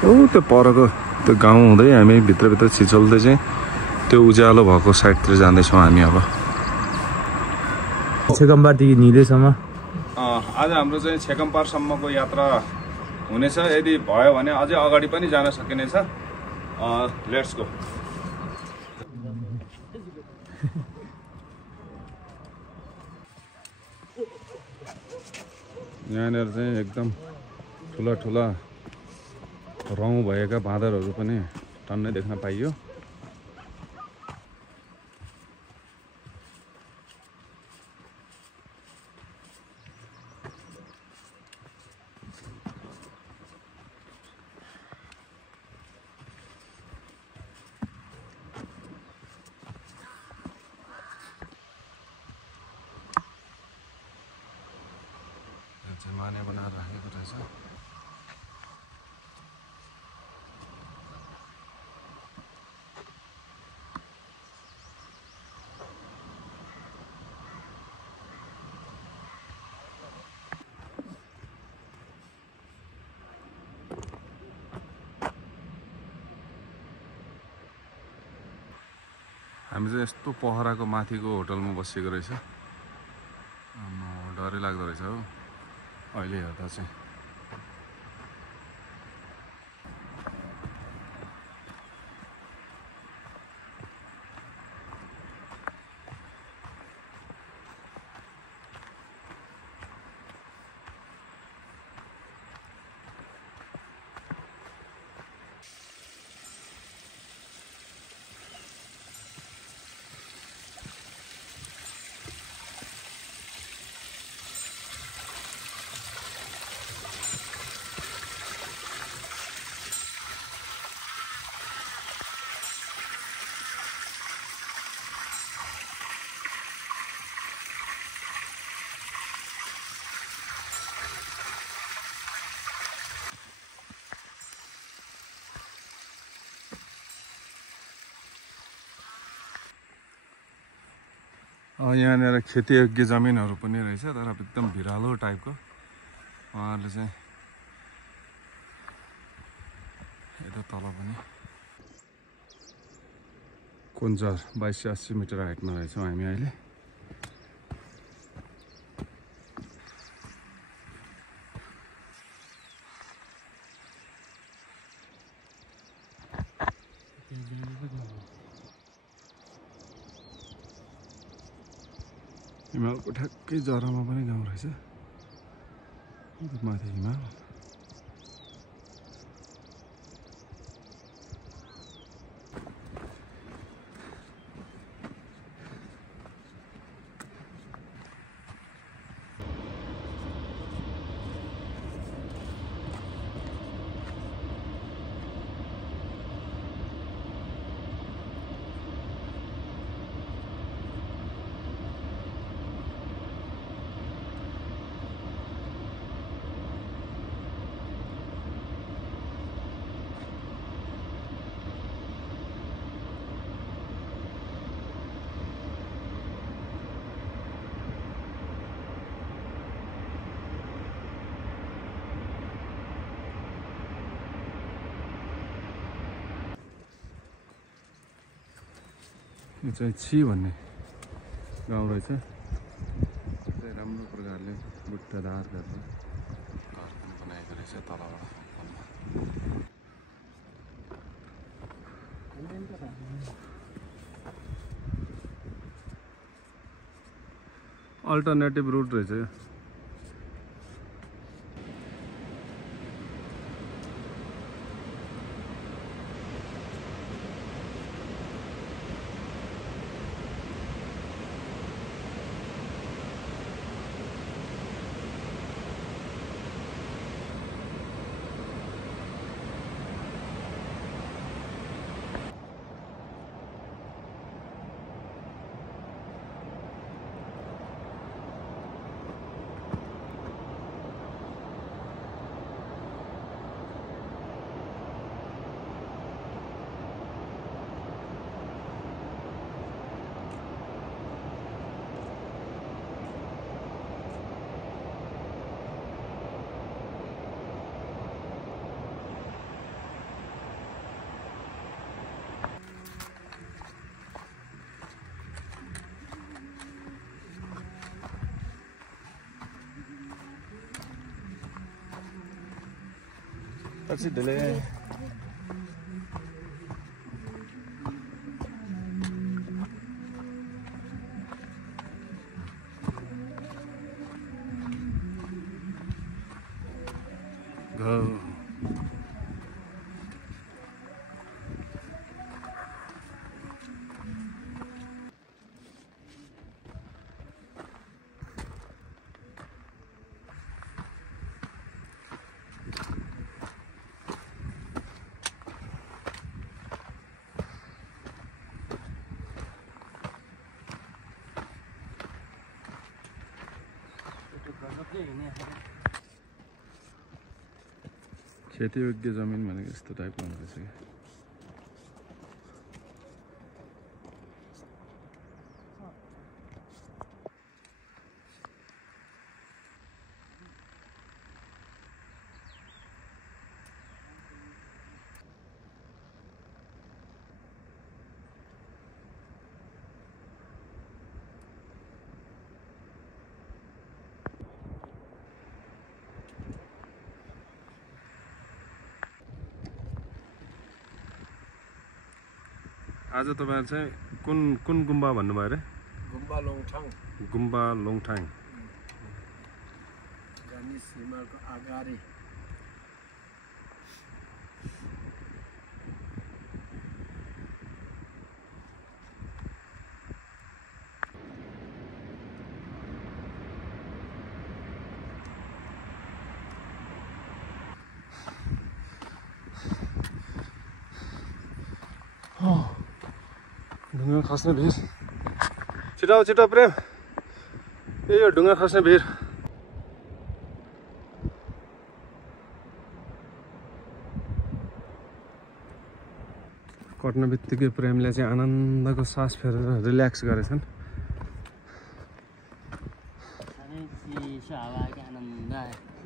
त्यो परको त्यो गाउँ हुँदै हामी भित्रभित्र छिचोल्दै चाहिँ त्यो उज्यालो भएको साइडतिर जाँदैछौँ हामी अब। छेकम्पारदेखि निलेसम्म आज हाम्रो चाहिँ छेकम्पारसम्मको यात्रा हुनेछ। यदि भयो भने अझै अगाडि पनि जान सकिनेछ। Let's go. यहाँनिर चाहिँ एकदम ठुला ठुला रौँ भएका बाँदरहरू पनि टन्नै देख्न पाइयो। माने बनाएर राखेको रहेछ। हामी चाहिँ यस्तो पहराको माथिको होटलमा बसेको रहेछ। डरै लाग्दो रहेछ हो अहिले हेर्दा चाहिँ। यहाँनिर खेतीयोग्य जमिनहरू पनि रहेछ, तर एकदम भिरालो टाइपको। उहाँहरूले चाहिँ यता तल पनि कुन्जर 2280 मिटर हाइटमा रहेछौँ हामी अहिले। हिमालको ठ्याक्कै जरामा पनि गाउँ रहेछ माथि हिमाल। यो चाहिँ छि भन्ने गाउँ रहेछ। चाहिँ राम्रो प्रकारले बुट्टादार गरेर घर पनि बनाएको रहेछ तलबाट। अल्टरनेटिभ रुट रहेछ यो। पछि ढिले go. खेतीयोग्य जमिन भनेको यस्तो टाइपको हुँदैछ क्या आज तपाईहरु चाहिँ कुन गुम्बा भन्नुभयो रे गुम्बा लोङठाङ गुम्बा लोङठाङ जानी सीमाको अगाडि ढुङ्गा खस्ने भिर छिटो छिटो प्रेम यो ढुङ्गा खस्ने भिर कट्न बित्तिकै प्रेमले चाहिँ आनन्दको सास फेरेर रिल्याक्स गरेछन्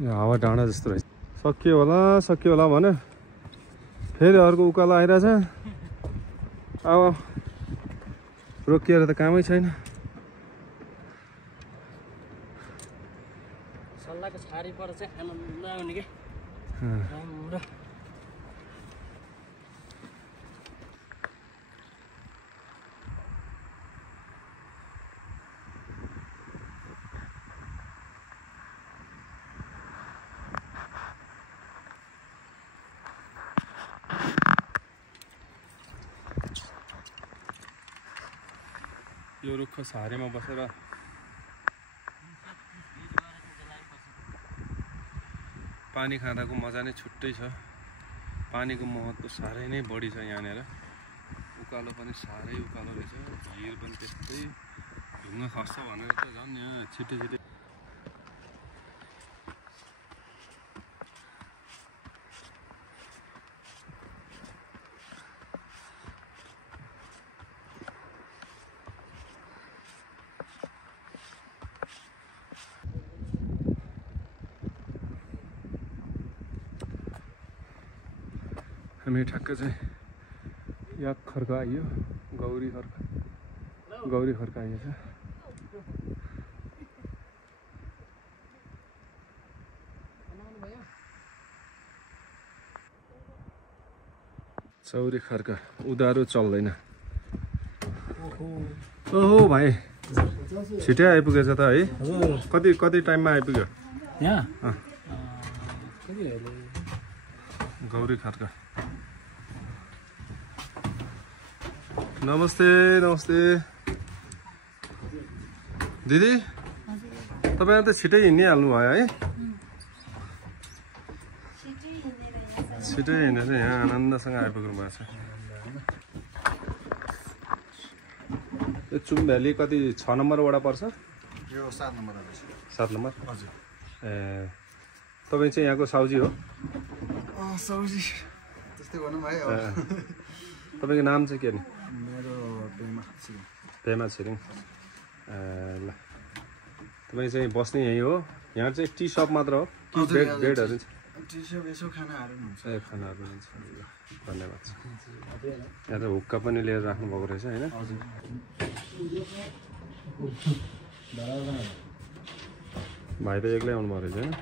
हावा डाँडा जस्तो रहेछ सकियो होला भन्यो फेरि अर्को उकालो आइरहेछ अब रोकिएर त कामै छैन सल्लाहको छाडी पर चाहिँ आनन्द आउने के राम्रो यो रुखको छारेमा बसेर पानी खाँदाको मजा नै छुट्टै छ पानीको महत्त्व साह्रै नै बढी छ यहाँनिर उकालो पनि साह्रै उकालो रहेछ भिर पनि त्यस्तै ढुङ्गा खस्छ भनेर त झन् यहाँ छिटो छिटो हामी ठ्याक्क चाहिँ याक खर्क आइयो गौरी खर्क आइएछ चौरी खर्क उधारो चल्दैन ओहो भाइ छिटै आइपुगेछ त है कति टाइममा आइपुग्यो यहाँ गौरी खर्क नमस्ते दिदी तपाईहरु त छिटै हिँडिहाल्नु भयो है छिटै हिँडेर यहाँ आनन्दसँग आइपुग्नु भएको छ यो चुम भ्याली कति 6 नम्बर वडा पर्छ यो 7 नम्बर हो 7 नम्बर हजुर ए तपाई चाहिँ यहाँको साउजी हो साउजी त्यस्तै भन्नु भयो तपाईको नाम चाहिँ के नि मेरो पेमा छिरिङ ल तपाई चाहिँ बस्ने यही हो यहाँ चाहिँ टी शप मात्र हो कि बेडहरु टी शप यसो खानाहरु हुन्छ ए खानाहरु हुन्छ धन्यवाद छ यहाँ त हुक्का पनि लिएर राख्नु भएको रहेछ हैन भाइ त एक्लै आउनु भएको रहेछ हैन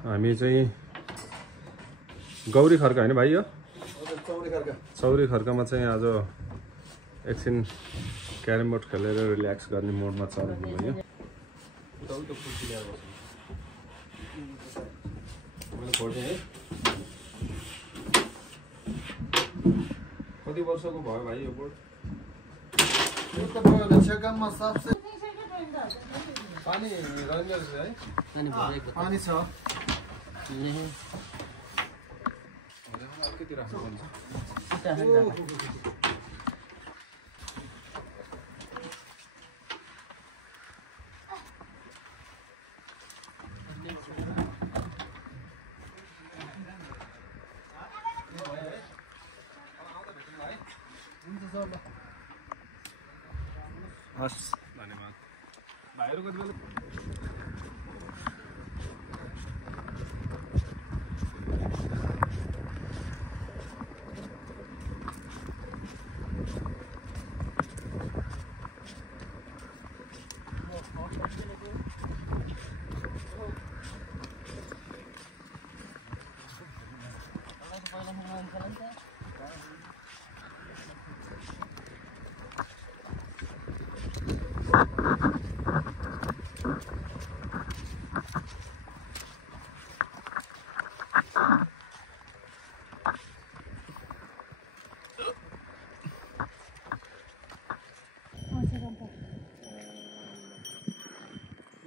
हामी चाहिँ गौरी खर्का होइन भाइ यो चौरी खर्कामा चाहिँ आज एकछिन क्यारम बोर्ड खेलेर रिल्याक्स गर्ने मोडमा चल्नु भयो। कति वर्षको भयो भाइ यो बोर्ड? पानी रहने है? पानी छ अलिकति राख्नुपर्छ। हस् धन्यवाद भाइहरू कति बेला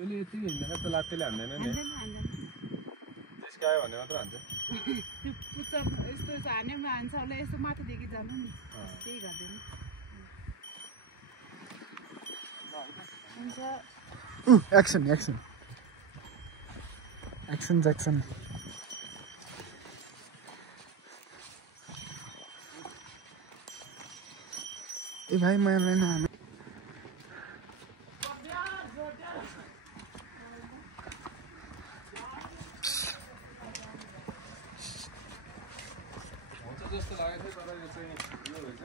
अहिले यति हिँड्दाखेरि त लात्तेले हान्दैन नि? त्यसको आयो भने मात्र हान्छ। यस्तो हान्यो भने हान्छ होला, यस्तो माथिदेखि जानु नि, केही गर्दैन। एक्सन एक्सन एक्सन जैक्सन ए भाइ मलाई ना जस्तो लागेको थियो तर यो चाहिँ यो रहेछ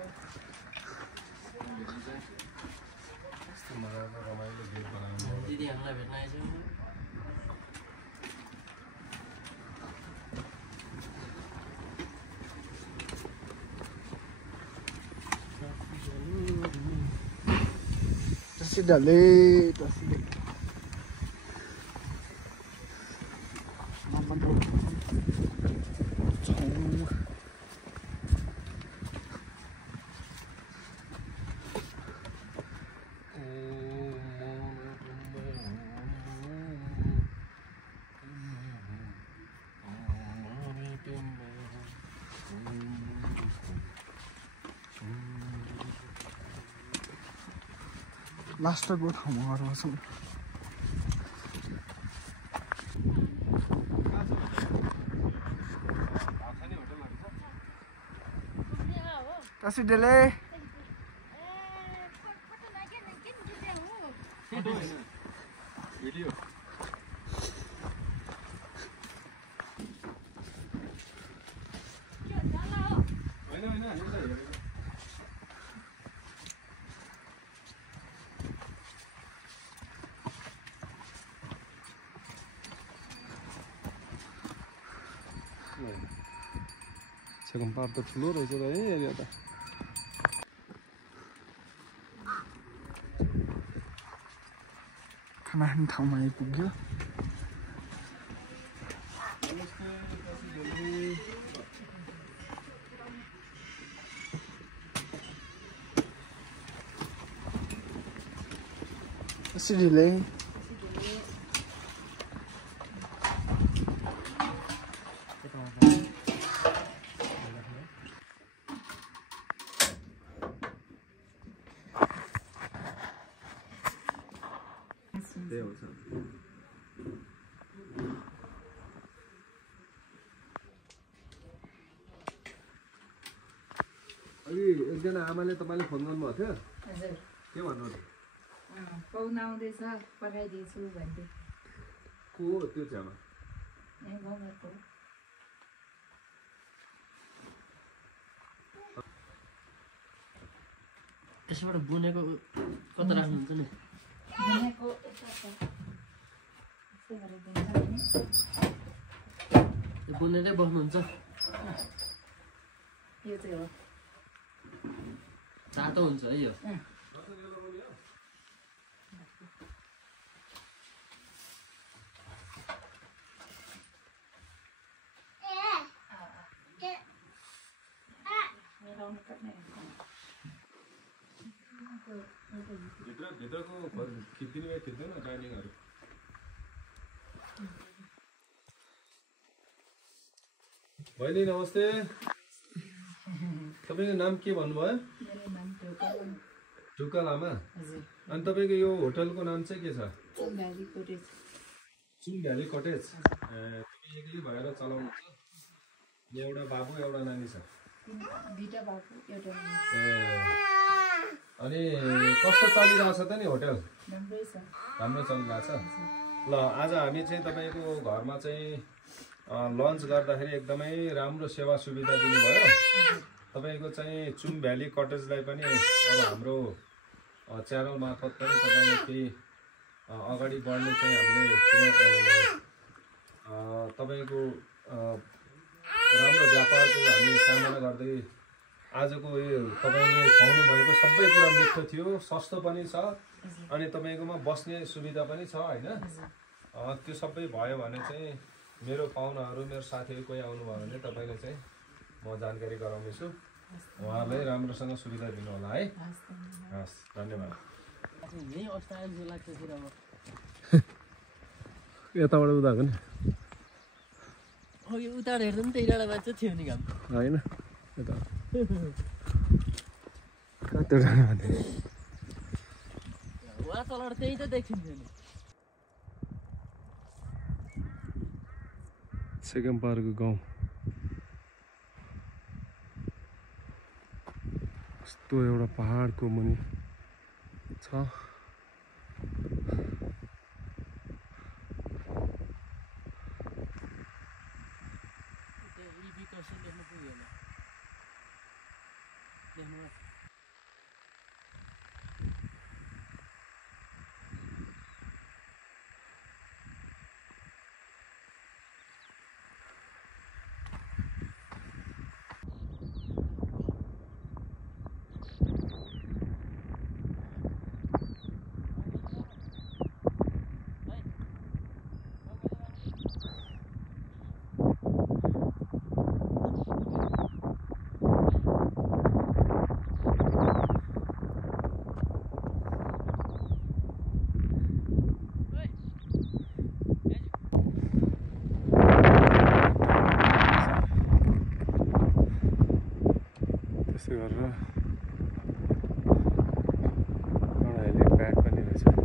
यस्तो मजाको रमाइलो गेट बनाउनु दिदीहरूलाई भेट्न आएछौँ। डले लास्टको ठाउँमा आउँछौँ। डेले भिडियो सेकेन्ड पार्ट त ठुलो रहेछ त है एरिया त। खाना खाने ठाउँमा आइपुग्यो। सिडीले अघि एकजना आमाले तपाईँले फोन गर्नुभएको थियो? हजुर। के भन्नु? पाहुना आउँदैछ, पठाइदिन्छु भन्दै। को हो त्यो चाहिँ? ए गाउँघरको। त्यसबाट बुनेको कता राख्नुहुन्छ नि? बुनेको यता छ। यस्तै गरेर दिन्छ नि। बुनेरै बस्नुहुन्छ यो चाहिँ हो तातो हुन्छ है यो भित्रको खिच्दिने भए खिच्दैन डाइनिङहरू बहिनी नमस्ते तपाईँको नाम के भन्नुभयो ढुक्का लामा अनि तपाईँको यो होटलको नाम चाहिँ के छ चुङ भ्याली कटेज तपाईँ एक्लै भएर चलाउनुहुन्छ एउटा बाबु एउटा नानी छ अनि कस्तो चलिरहेछ त नि होटल राम्रो चलिरहेछ ल आज हामी चाहिँ तपाईँको घरमा चाहिँ लन्च गर्दाखेरि एकदमै राम्रो सेवा सुविधा दिनुभयो तपाईँको चाहिँ चुङ भ्याली कटेजलाई पनि अब हाम्रो च्यानल मार्फत पनि तपाईँले केही अगाडि बढ्ने चाहिँ हामीले तपाईँको राम्रो व्यापारको हामी कामना गर्दै आजको यो तपाईँले खुवाउनु भएको सबै कुरा मिठो थियो सस्तो पनि छ अनि तपाईँकोमा बस्ने सुविधा पनि छ होइन त्यो सबै भयो भने चाहिँ मेरो पाहुनाहरू मेरो साथीहरू कोही आउनुभयो भने तपाईँले चाहिँ म जानकारी गराउनेछु उहाँलाई राम्रोसँग सुविधा दिनु होला है हस् धन्यवाद यताबाट उदाएको नि उतार हेर्दा पनि त्यही मान्छे थियो नि घाम होइन यता कति उहाँ तलबाट त्यही त देखिन्थ्यो नि सेकेन्ड पार्कको गाउँ यस्तो एउटा पहाडको मुनि छ गरेर एउटा हेलिप्याड पनि रहेछ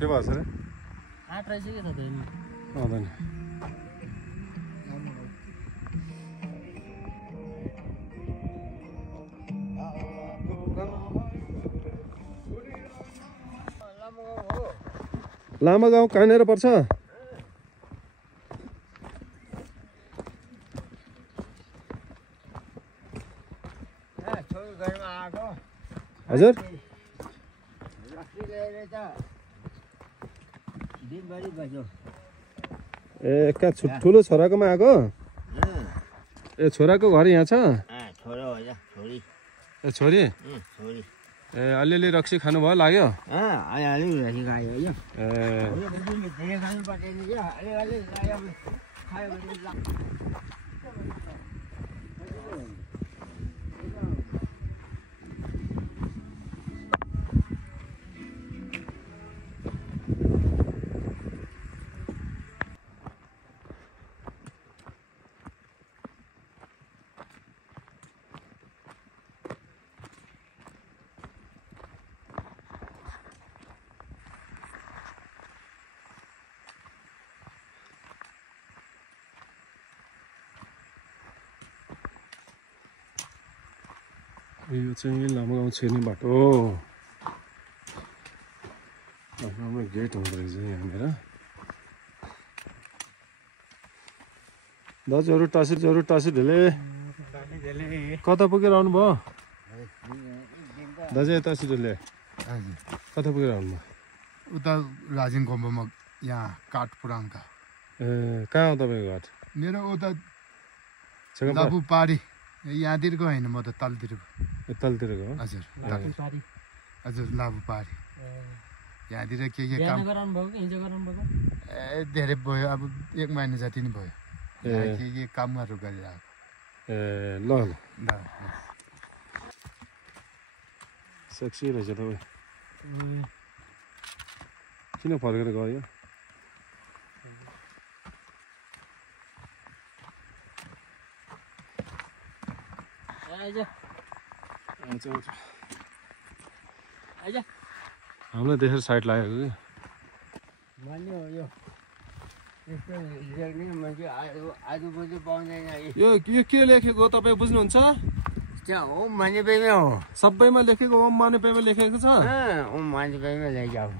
के भएछ रे आठ रहेछ के त आउँदैन लामा गाउँ कहाँनिर पर्छ हजुर ए कहाँ ठुलो छोराकोमा आएको ए छोराको घर यहाँ छ छोरा हो छोरी ए छोरी ए अलिअलि रक्सी खानुभयो लाग्यो अलिअलि रक्सी खायो यो ए धेरै खानु पर्दैन क्या अलिअलि खायो भने यो चाहिँ लामागाउँ छिर्ने बाटो हो राम्रो गेट हुँदो रहेछ यहाँनिर दाजुहरू टासी ढिले कता पुगेर आउनुभयो दाजु टासी ढिले कता पुगेर आउनुभयो उता राजेन गुम्बामा यहाँ काठ पुराणका ए कहाँ हो तपाईँको घर मेरो उता छेकम्पा लाबु पारी यहाँतिरको होइन म त तलतिरको तलतिरको हो हजुर हजुर लाबु पारी यहाँतिर के काम ए धेरै भयो अब 1 महिना जति नै भयो के कामहरू गरिरहेको ए ल ल सेक्सी रहेछ तपाईँ किन फर्केर गयो हामीलाई देखेर साइड लागेको कि यो के लेखेको तपाईँ बुझ्नुहुन्छ ओम माने पेमा हो सबैमा लेखेको ओम माने पेमा लेखेको छ ओम माने पेमा लेख्याउ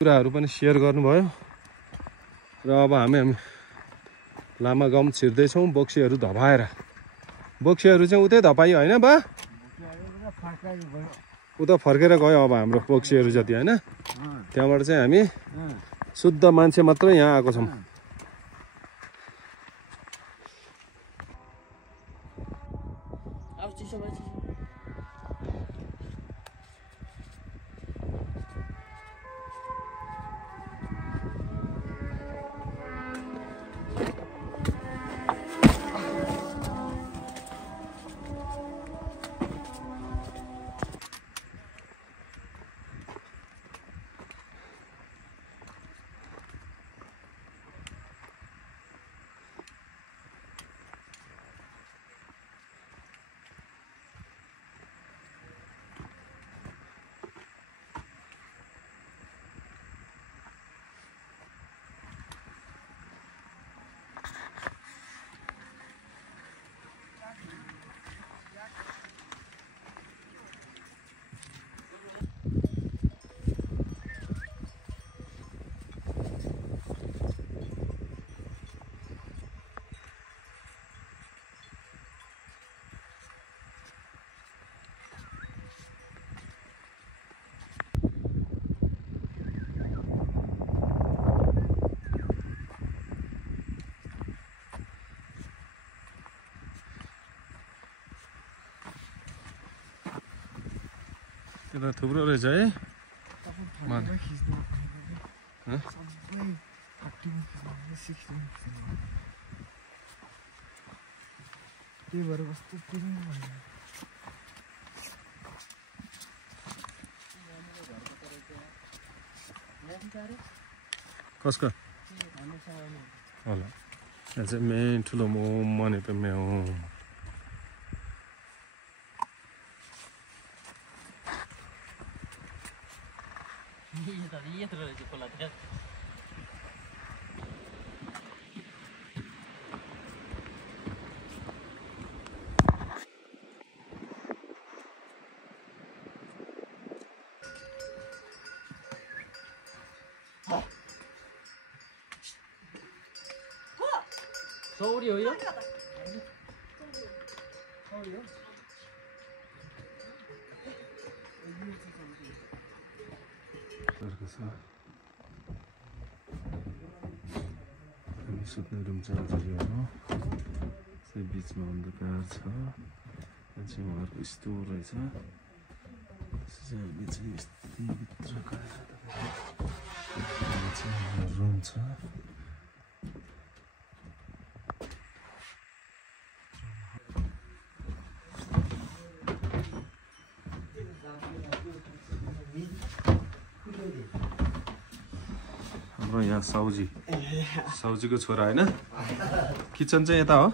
कुराहरू पनि सेयर गर्नुभयो र अब हामी लामागाउँ छिर्दैछौँ बोक्सीहरू धपाएर बोक्सीहरू चाहिँ उतै धपायो होइन बा उता फर्केर गयो अब हाम्रो बोक्सीहरू जति होइन त्यहाँबाट चाहिँ हामी शुद्ध मान्छे मात्रै यहाँ आएको छौँ त्यता थुप्रो रहेछ है त्यही भएर कस्तो कसको होला यहाँ चाहिँ मेन ठुलो ओम माने पेमा हो सौरी हो यो सुत्ने रुम चाहिँ हजुर यो हो चाहिँ बिचमा अन्धकार छ चाहिँ उहाँहरूको स्टोर रहेछ हामी चाहिँ यस्तै भित्र गएर चाहिँ रुम छ हाम्रो यहाँ साउजीको छोरा होइन किचन चाहिँ यता हो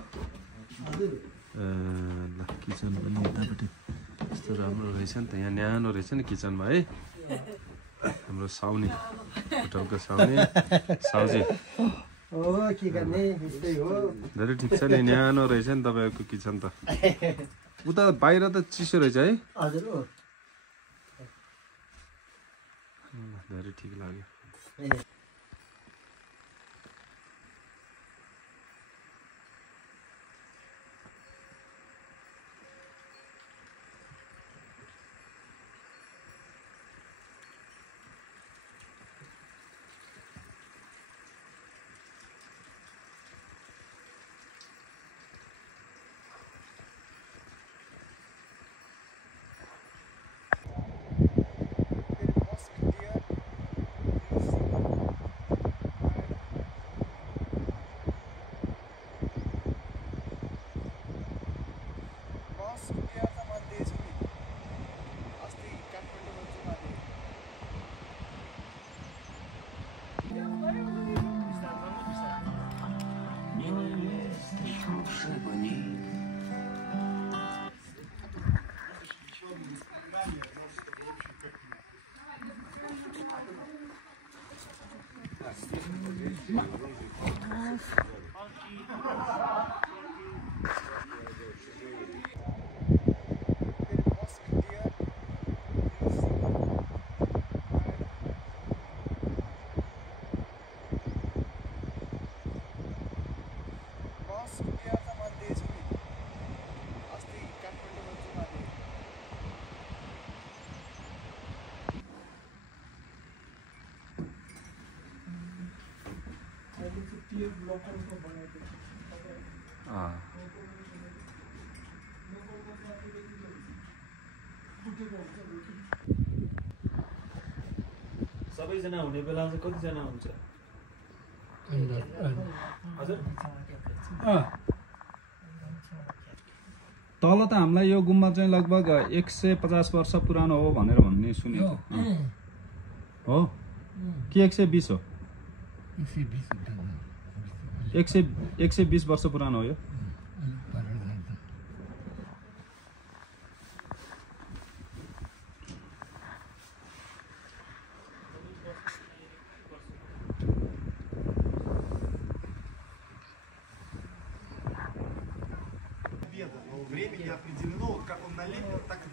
ल किचन पनि यतापट्टि यस्तो राम्रो रहेछ नि त यहाँ न्यानो रहेछ नि किचनमा है हाम्रो साउनी होटलको साउजी धेरै ठिक छ नि न्यानो रहेछ नि तपाईँको किचन त उता बाहिर त चिसो रहेछ है धेरै ठिक लाग्यो सबैजना हुने बेला चाहिँ कतिजना हुन्छ हजुर तल त हामीलाई यो गुम्बा चाहिँ लगभग 150 वर्ष पुरानो हो भनेर भन्ने सुनेको हो कि 120 हो 120 वर्ष पुरानो हो यो Времени определено, вот как он налепит, так и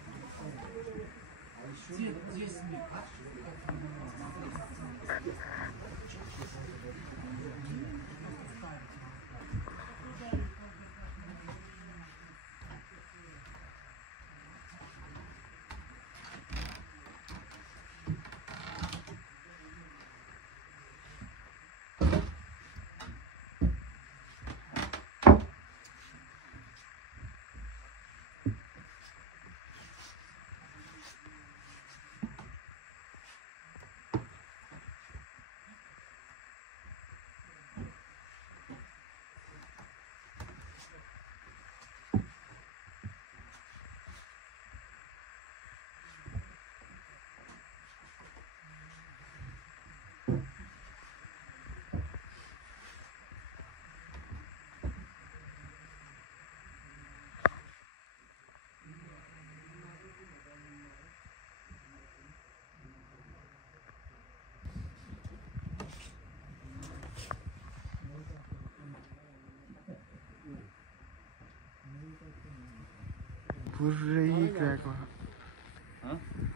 पुरै क्र्याकमा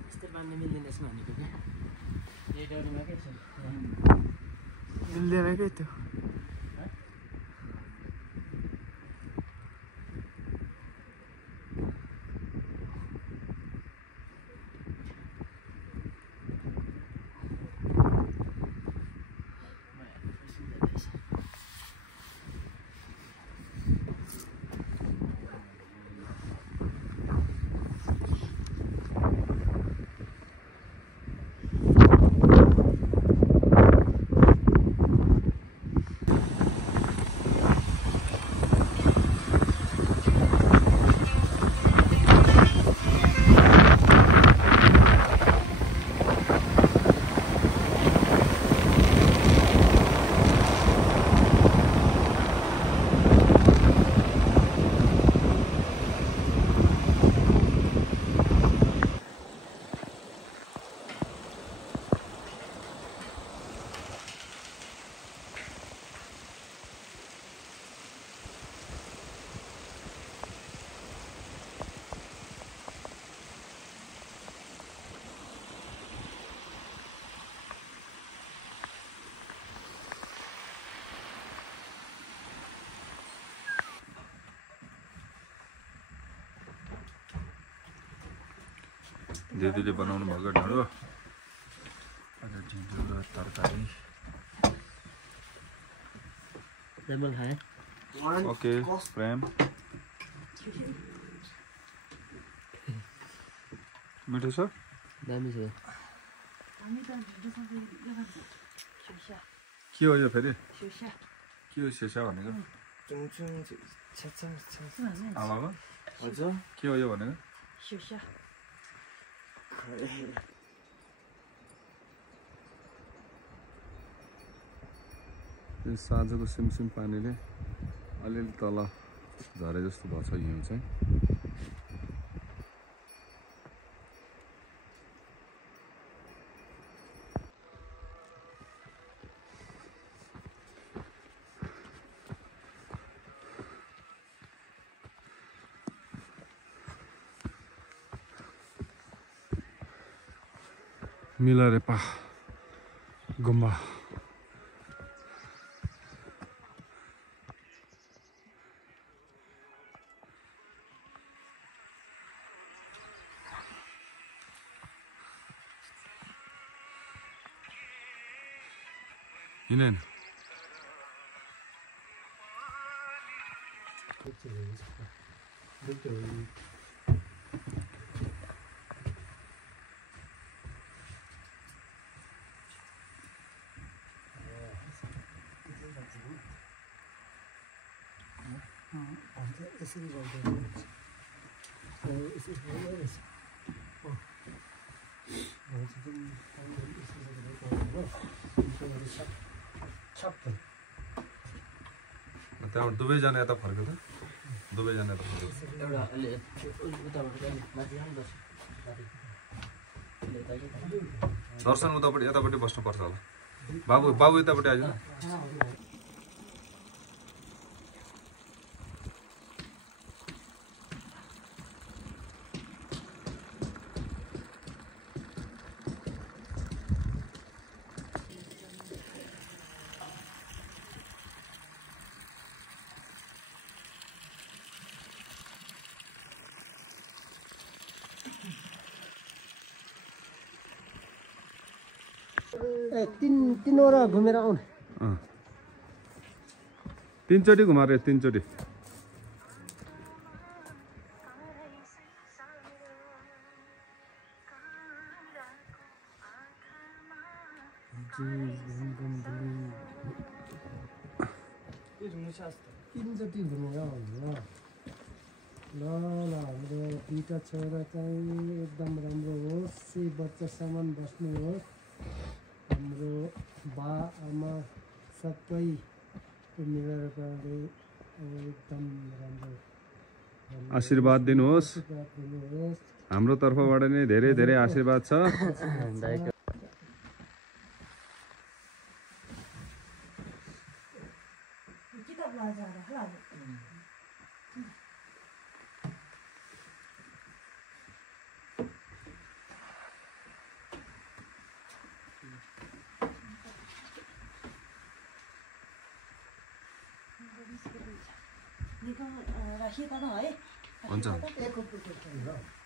यस्तै बाँध्न मिल्दैन यसमा भनेको क्या यही डोरीमा के छ मिल्दैन क्या त्यो दिदीले बनाउनु भएको ढेँडो आज ढिँडो र तरकारी लेमन खाए ओके प्रेम मिठो छ दामी छ हामी त ढिँडोसँग यो गर्छ सुसा के हो यो फेरि सुसा के हो सेसा भनेको आमामा हजुर के हो यो भनेको सुसा यो साँझको सिमसिम पानीले अलिअलि तल झरे जस्तो भएको छ हिउँ चाहिँ मिलारेपा गुम्बा हिँडेन यसरी गर्दैन त्यहाँबाट दुवैजना यता फर्क्यो त दुवैजना यता फर्क्यो एउटा अलि उताबाट चाहिँ माथि जानुपर्छ दर्शन उतापट्टि यतापट्टि बस्नुपर्छ होला बाबु यतापट्टि आइज न तीनवटा घुमेर आउने तीनचोटि घुमाएर तीनचोटि तीनचोटि घुमेर आउने ल हाम्रो दुईटा छोरा चाहिँ एकदम राम्रो होस् सही बच्चासम्म बस्नुहोस् हाम्रो बा आमा सबै मिलेर पाले एकदम राम्रो आशीर्वाद दिनुहोस् हाम्रो तर्फबाट नै धेरै धेरै आशीर्वाद छ राखिए त है हुन्छ